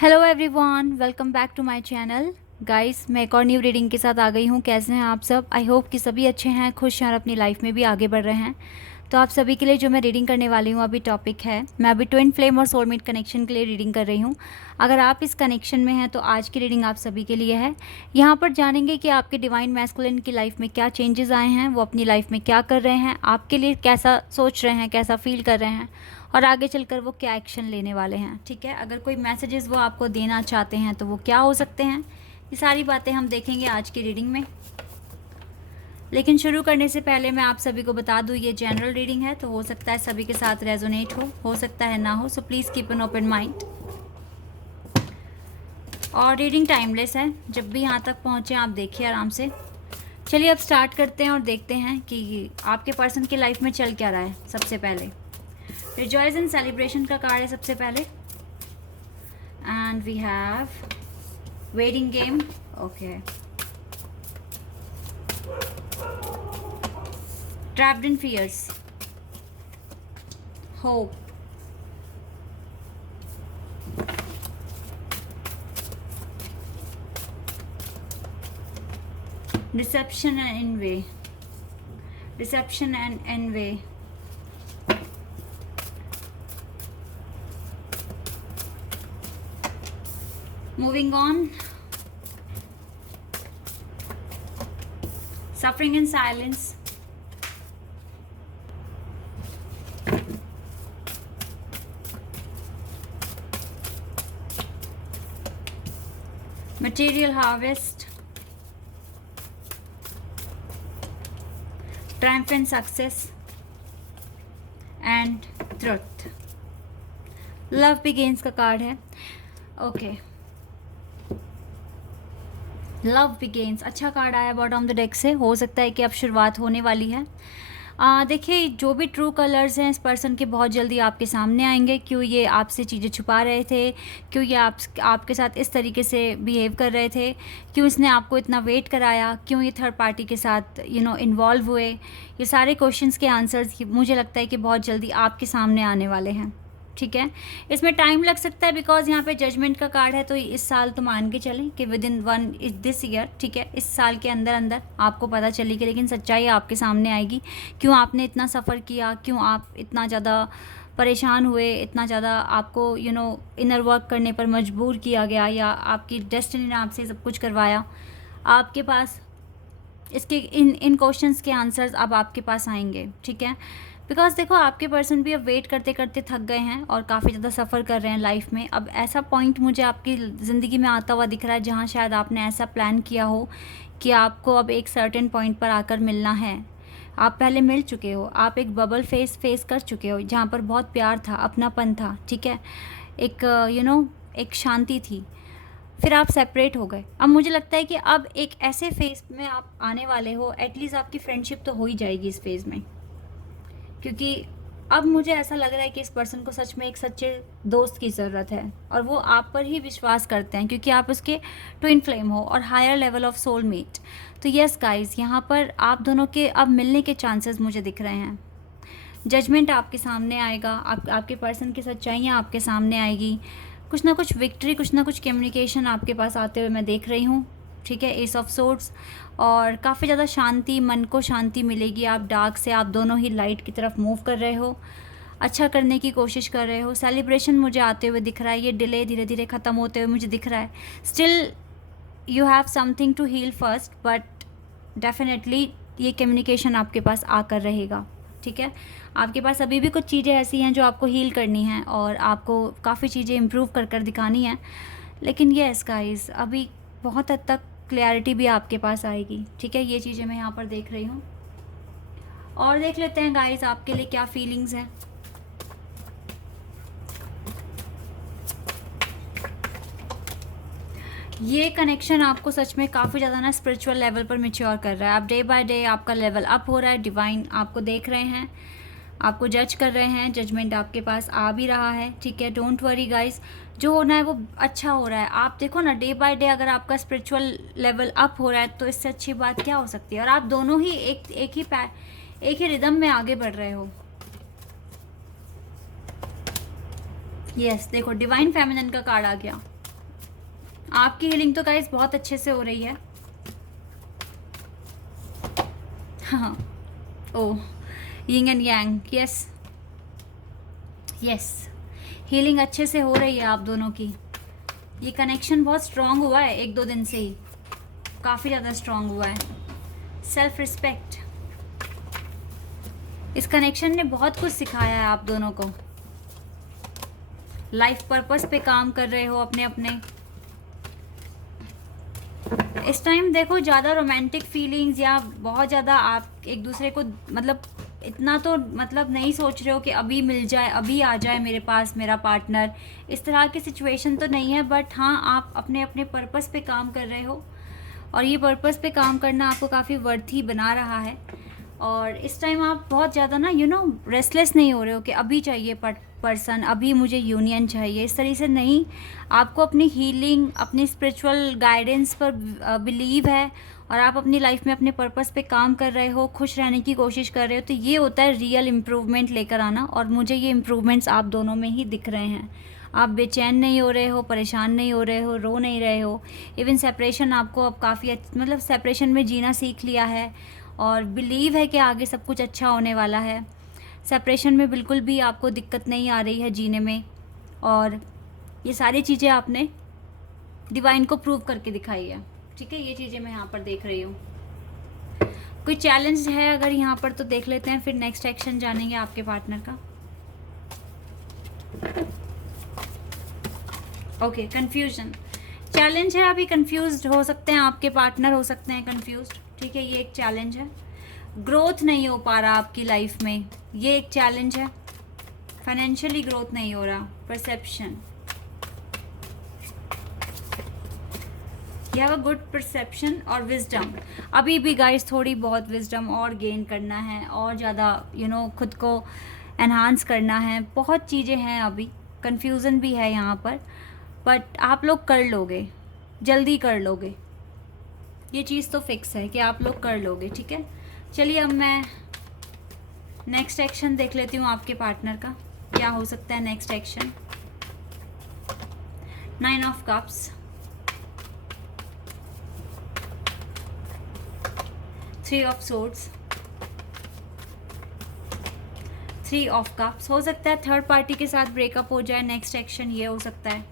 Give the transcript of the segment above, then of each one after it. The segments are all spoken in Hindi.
Hello everyone, welcome back to my channel. Guys, मैं एक और न्यू रीडिंग के साथ आ गई हूँ। कैसे हैं आप सब? आई होप कि सभी अच्छे हैं, खुश हैं और अपनी लाइफ में भी आगे बढ़ रहे हैं। तो आप सभी के लिए जो मैं रीडिंग करने वाली हूँ अभी टॉपिक है, मैं अभी ट्विन फ्लेम और सोलमेट कनेक्शन के लिए रीडिंग कर रही हूँ। अगर आप इस कनेक्शन में हैं तो आज की रीडिंग आप सभी के लिए है। यहाँ पर जानेंगे कि आपके डिवाइन मैस्कुलिन की लाइफ में क्या चेंजेस आए हैं, वो अपनी लाइफ में क्या कर रहे हैं, आपके लिए कैसा सोच रहे हैं, कैसा फील कर रहे हैं और आगे चलकर वो क्या एक्शन लेने वाले हैं। ठीक है, अगर कोई मैसेजेस वो आपको देना चाहते हैं तो वो क्या हो सकते हैं, ये सारी बातें हम देखेंगे आज की रीडिंग में। लेकिन शुरू करने से पहले मैं आप सभी को बता दूं, ये जनरल रीडिंग है, तो हो सकता है सभी के साथ रेजोनेट हो सकता है ना हो, so please keep an open mind. और रीडिंग टाइमलेस है, जब भी यहाँ तक पहुँचे आप देखिए आराम से। चलिए अब स्टार्ट करते हैं और देखते हैं कि आपके पर्सन की लाइफ में चल क्या रहा है। सबसे पहले रिजॉइस एंड सेलिब्रेशन का कार्ड है सबसे पहले, and we have waiting game. Okay, trapped in fears, hope, deception and envy, deception and envy, moving on, suffering in silence, material harvest, triumphant success and truth। Love begins का कार्ड है। ओके, लव बिगेन्स अच्छा कार्ड आया बॉटम द डेक से। हो सकता है कि अब शुरुआत होने वाली है। देखिए, जो भी ट्रू कलर्स हैं इस पर्सन के बहुत जल्दी आपके सामने आएंगे। क्यों ये आपसे चीज़ें छुपा रहे थे, क्यों ये आपके साथ इस तरीके से बिहेव कर रहे थे, क्यों इसने आपको इतना वेट कराया, क्यों ये थर्ड पार्टी के साथ इन्वॉल्व हुए, ये सारे क्वेश्चंस के आंसर्स मुझे लगता है कि बहुत जल्दी आपके सामने आने वाले हैं। ठीक है, इसमें टाइम लग सकता है बिकॉज यहाँ पे जजमेंट का कार्ड है, तो इस साल तो मान के चलें कि विद इन दिस ईयर। ठीक है, इस साल के अंदर अंदर आपको पता चलेगी, लेकिन सच्चाई आपके सामने आएगी। क्यों आपने इतना सफ़र किया, क्यों आप इतना ज़्यादा परेशान हुए, इतना ज़्यादा आपको इनर वर्क करने पर मजबूर किया गया, या आपकी डेस्टिनी ने आपसे सब कुछ करवाया। आपके पास इसके इन क्वेश्चंस के आंसर्स अब आपके पास आएंगे। ठीक है, बिकॉज देखो, आपके पर्सन भी अब वेट करते करते थक गए हैं और काफ़ी ज़्यादा सफ़र कर रहे हैं लाइफ में। अब ऐसा पॉइंट मुझे आपकी ज़िंदगी में आता हुआ दिख रहा है जहाँ शायद आपने ऐसा प्लान किया हो कि आपको अब एक सर्टेन पॉइंट पर आकर मिलना है। आप पहले मिल चुके हो, आप एक बबल फेस कर चुके हो जहाँ पर बहुत प्यार था, अपनापन था। ठीक है, एक एक शांति थी। फिर आप सेपरेट हो गए। अब मुझे लगता है कि अब एक ऐसे फेज़ में आप आने वाले हो, एटलीस्ट आपकी फ्रेंडशिप तो हो ही जाएगी इस फेज़ में। क्योंकि अब मुझे ऐसा लग रहा है कि इस पर्सन को सच में एक सच्चे दोस्त की ज़रूरत है, और वो आप पर ही विश्वास करते हैं क्योंकि आप उसके ट्विन फ्लेम हो और हायर लेवल ऑफ सोलमेट। तो यस गाइस, यहाँ पर आप दोनों के अब मिलने के चांसेस मुझे दिख रहे हैं। जजमेंट आपके सामने आएगा, आपके पर्सन की सच्चाइयाँ आपके सामने आएगी। कुछ ना कुछ विक्ट्री, कुछ ना कुछ कम्युनिकेशन आपके पास आते हुए मैं देख रही हूँ। ठीक है, एस ऑफ सोर्ड्स, और काफ़ी ज़्यादा शांति, मन को शांति मिलेगी। आप डार्क से आप दोनों ही लाइट की तरफ मूव कर रहे हो, अच्छा करने की कोशिश कर रहे हो। सेलिब्रेशन मुझे आते हुए दिख रहा है, ये डिले धीरे धीरे ख़त्म होते हुए मुझे दिख रहा है। Still you have something to heal first, but definitely ये कम्युनिकेशन आपके पास आकर रहेगा। ठीक है, आपके पास अभी भी कुछ चीज़ें ऐसी हैं जो आपको हील करनी हैं और आपको काफ़ी चीज़ें इम्प्रूव कर दिखानी हैं। लेकिन यस गाइस, अभी बहुत हद तक क्लैरिटी भी आपके पास आएगी। ठीक है, ये चीज़ें मैं यहाँ पर देख रही हूँ। और देख लेते हैं गाइस आपके लिए क्या फीलिंग्स हैं। ये कनेक्शन आपको सच में काफ़ी ज़्यादा ना स्पिरिचुअल लेवल पर मैच्योर कर रहा है। आप डे बाय डे आपका लेवल अप हो रहा है। डिवाइन आपको देख रहे हैं, आपको जज कर रहे हैं, जजमेंट आपके पास आ भी रहा है। ठीक है, डोंट वरी गाइस, जो होना है वो अच्छा हो रहा है। आप देखो ना, डे बाय डे अगर आपका स्पिरिचुअल लेवल अप हो रहा है तो इससे अच्छी बात क्या हो सकती है। और आप दोनों ही एक ही रिदम में आगे बढ़ रहे हो। यस देखो, डिवाइन फेमिनिन का कार्ड आ गया। आपकी हीलिंग तो गाइस बहुत अच्छे से हो रही है। हाँ, oh, yin and yang, yes yes, healing अच्छे से हो रही है आप दोनों की। ये कनेक्शन बहुत स्ट्रांग हुआ है 1-2 दिन से ही, काफ़ी ज़्यादा स्ट्रांग हुआ है। सेल्फ रिस्पेक्ट, इस कनेक्शन ने बहुत कुछ सिखाया है आप दोनों को। लाइफ पर्पस पे काम कर रहे हो अपने अपने। इस टाइम देखो ज़्यादा रोमांटिक फीलिंग्स या बहुत ज़्यादा आप एक दूसरे को मतलब इतना तो मतलब नहीं सोच रहे हो कि अभी मिल जाए, अभी आ जाए मेरे पास मेरा पार्टनर, इस तरह की सिचुएशन तो नहीं है। बट हाँ, आप अपने अपने पर्पस पे काम कर रहे हो और ये पर्पस पे काम करना आपको काफ़ी वर्थी बना रहा है। और इस टाइम आप बहुत ज़्यादा ना रेस्टलेस नहीं हो रहे हो कि अभी चाहिए पर्सन, अभी मुझे यूनियन चाहिए, इस तरह से नहीं। आपको अपनी हीलिंग, अपनी स्पिरिचुअल गाइडेंस पर बिलीव है और आप अपनी लाइफ में अपने पर्पस पे काम कर रहे हो, खुश रहने की कोशिश कर रहे हो। तो ये होता है रियल इम्प्रूवमेंट लेकर आना, और मुझे ये इम्प्रूवमेंट्स आप दोनों में ही दिख रहे हैं। आप बेचैन नहीं हो रहे हो, परेशान नहीं हो रहे हो, रो नहीं रहे हो। इवन सेपरेशन आपको अब काफ़ी मतलब सेपरेशन में जीना सीख लिया है और बिलीव है कि आगे सब कुछ अच्छा होने वाला है। सेपरेशन में बिल्कुल भी आपको दिक्कत नहीं आ रही है जीने में, और ये सारी चीज़ें आपने डिवाइन को प्रूव करके दिखाई है। ठीक है, ये चीज़ें मैं यहाँ पर देख रही हूँ। कोई चैलेंज है अगर यहाँ पर तो देख लेते हैं, फिर नेक्स्ट एक्शन जानेंगे आपके पार्टनर का। ओके, कंफ्यूजन चैलेंज है, अभी कंफ्यूज्ड हो सकते हैं, आपके पार्टनर हो सकते हैं कंफ्यूज्ड। ठीक है, ये एक चैलेंज है। ग्रोथ नहीं हो पा रहा आपकी लाइफ में, ये एक चैलेंज है। फाइनेंशियली ग्रोथ नहीं हो रहा। Perception, you have a good perception और विजडम। अभी भी गाइस थोड़ी बहुत विजडम और गेन करना है, और ज़्यादा खुद को एनहांस करना है। बहुत चीज़ें हैं, अभी कन्फ्यूज़न भी है यहाँ पर, बट आप लोग कर लोगे, जल्दी कर लोगे। ये चीज़ तो फिक्स है कि आप लोग कर लोगे। ठीक है, चलिए अब मैं नेक्स्ट एक्शन देख लेती हूँ आपके पार्टनर का, क्या हो सकता है next action. 9 of cups, 3 of swords, 3 of cups. हो सकता है थर्ड पार्टी के साथ ब्रेकअप हो जाए, नेक्स्ट एक्शन ये हो सकता है,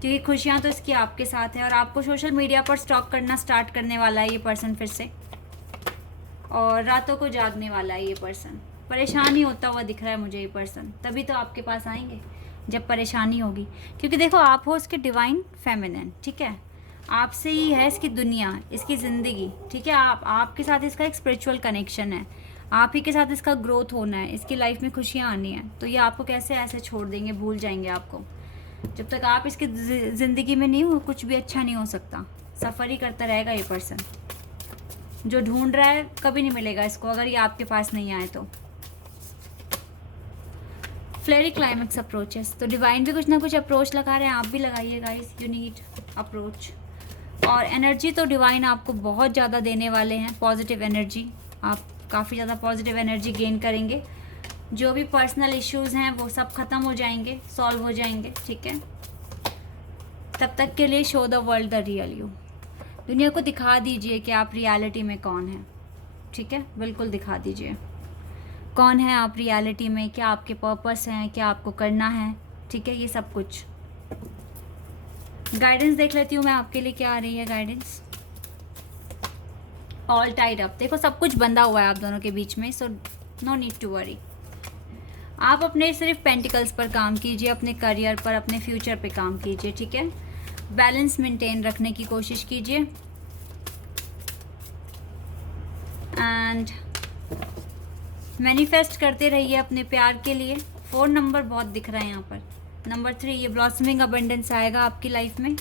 क्योंकि खुशियाँ तो इसकी आपके साथ है और आपको सोशल मीडिया पर स्टॉक करना स्टार्ट करने वाला है ये पर्सन फिर से, और रातों को जागने वाला है ये पर्सन। परेशान ही होता हुआ दिख रहा है मुझे ये पर्सन, तभी तो आपके पास आएंगे जब परेशानी होगी, क्योंकि देखो आप हो इसके डिवाइन फेमिनिन। ठीक है, आपसे ही है इसकी दुनिया, इसकी ज़िंदगी। ठीक है, आपके साथ इसका एक स्पिरिचुअल कनेक्शन है, आप ही के साथ इसका ग्रोथ होना है, इसकी लाइफ में खुशियाँ आनी है। तो ये आपको कैसे ऐसे छोड़ देंगे, भूल जाएंगे आपको। जब तक आप इसकी ज़िंदगी में नहीं हो, कुछ भी अच्छा नहीं हो सकता। सफ़र ही करता रहेगा ये पर्सन। जो ढूंढ रहा है कभी नहीं मिलेगा इसको, अगर ये आपके पास नहीं आए तो। फ्लेरी क्लाइमेक्स अप्रोचेस, तो डिवाइन भी कुछ ना कुछ अप्रोच लगा रहे हैं, आप भी लगाइए गाइस, यू नीड अप्रोच। और एनर्जी तो डिवाइन आपको बहुत ज़्यादा देने वाले हैं, पॉजिटिव एनर्जी। आप काफ़ी ज़्यादा पॉजिटिव एनर्जी गेन करेंगे। जो भी पर्सनल इश्यूज़ हैं वो सब ख़त्म हो जाएंगे, सॉल्व हो जाएंगे। ठीक है, तब तक के लिए show the world the real you, दुनिया को दिखा दीजिए कि आप रियलिटी में कौन हैं। ठीक है, बिल्कुल दिखा दीजिए कौन है आप रियलिटी में, क्या आपके पर्पस हैं, क्या आपको करना है। ठीक है, ये सब कुछ। गाइडेंस देख लेती हूँ मैं आपके लिए, क्या आ रही है गाइडेंस। ऑल टाइड अप, देखो सब कुछ बंधा हुआ है आप दोनों के बीच में, so no need to worry. आप अपने सिर्फ पेंटिकल्स पर काम कीजिए, अपने करियर पर, अपने फ्यूचर पे काम कीजिए। ठीक है, बैलेंस मेंटेन रखने की कोशिश कीजिए। एंड मैनिफेस्ट करते रहिए अपने प्यार के लिए। 4 नंबर बहुत दिख रहा है यहाँ पर, नंबर 3, ये ब्लॉसमिंग अबंडेंस आएगा आपकी लाइफ में।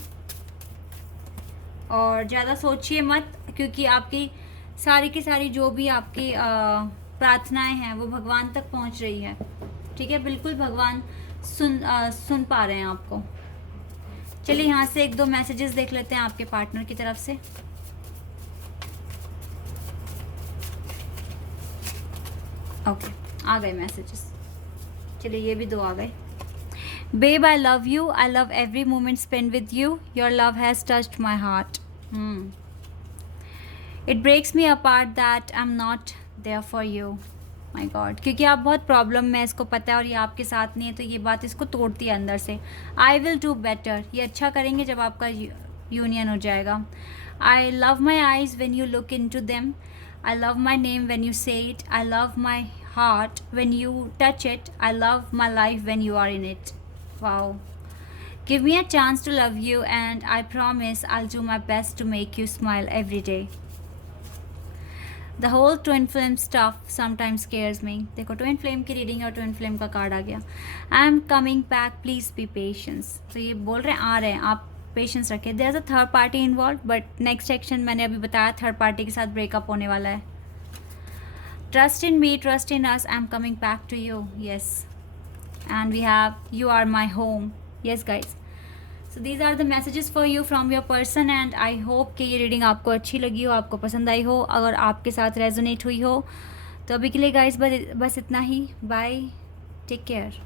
और ज़्यादा सोचिए मत, क्योंकि आपकी सारी की सारी जो भी आपकी प्रार्थनाएं हैं वो भगवान तक पहुँच रही है। ठीक है, बिल्कुल भगवान सुन पा रहे हैं आपको। चलिए यहाँ से 1-2 मैसेजेस देख लेते हैं आपके पार्टनर की तरफ से। ओके, आ गए मैसेजेस। चलिए ये भी 2 आ गए। Babe, I love you. I love every moment spent with you. Your love has touched my heart. It breaks me apart that I'm not there for you. My God, क्योंकि आप बहुत प्रॉब्लम में, इसको पता है, और ये आपके साथ नहीं है, तो ये बात इसको तोड़ती है अंदर से. I will do better. ये अच्छा करेंगे जब आपका यूनियन हो जाएगा. I love my eyes when you look into them. I love my name when you say it. I love my heart when you touch it. I love my life when you are in it. Wow. Give me a chance to love you and I promise I'll do my best to make you smile every day. The whole twin flame stuff sometimes scares me. देखो twin flame की रीडिंग और twin flame का कार्ड आ गया. I am coming back, please be patient. तो ये बोल रहे हैं आ रहे हैं, आप पेशेंस रखें. There is a third party involved, but next section मैंने अभी बताया थर्ड पार्टी के साथ ब्रेकअप होने वाला है. Trust in me, trust in us. I am coming back to you. Yes. And we have you are my home. Yes guys. So these are the messages for you from your person and I hope कि ये रीडिंग आपको अच्छी लगी हो, आपको पसंद आई हो, अगर आपके साथ रेजोनेट हुई हो. तो अभी के लिए गाइस बस इतना ही. Bye, take care.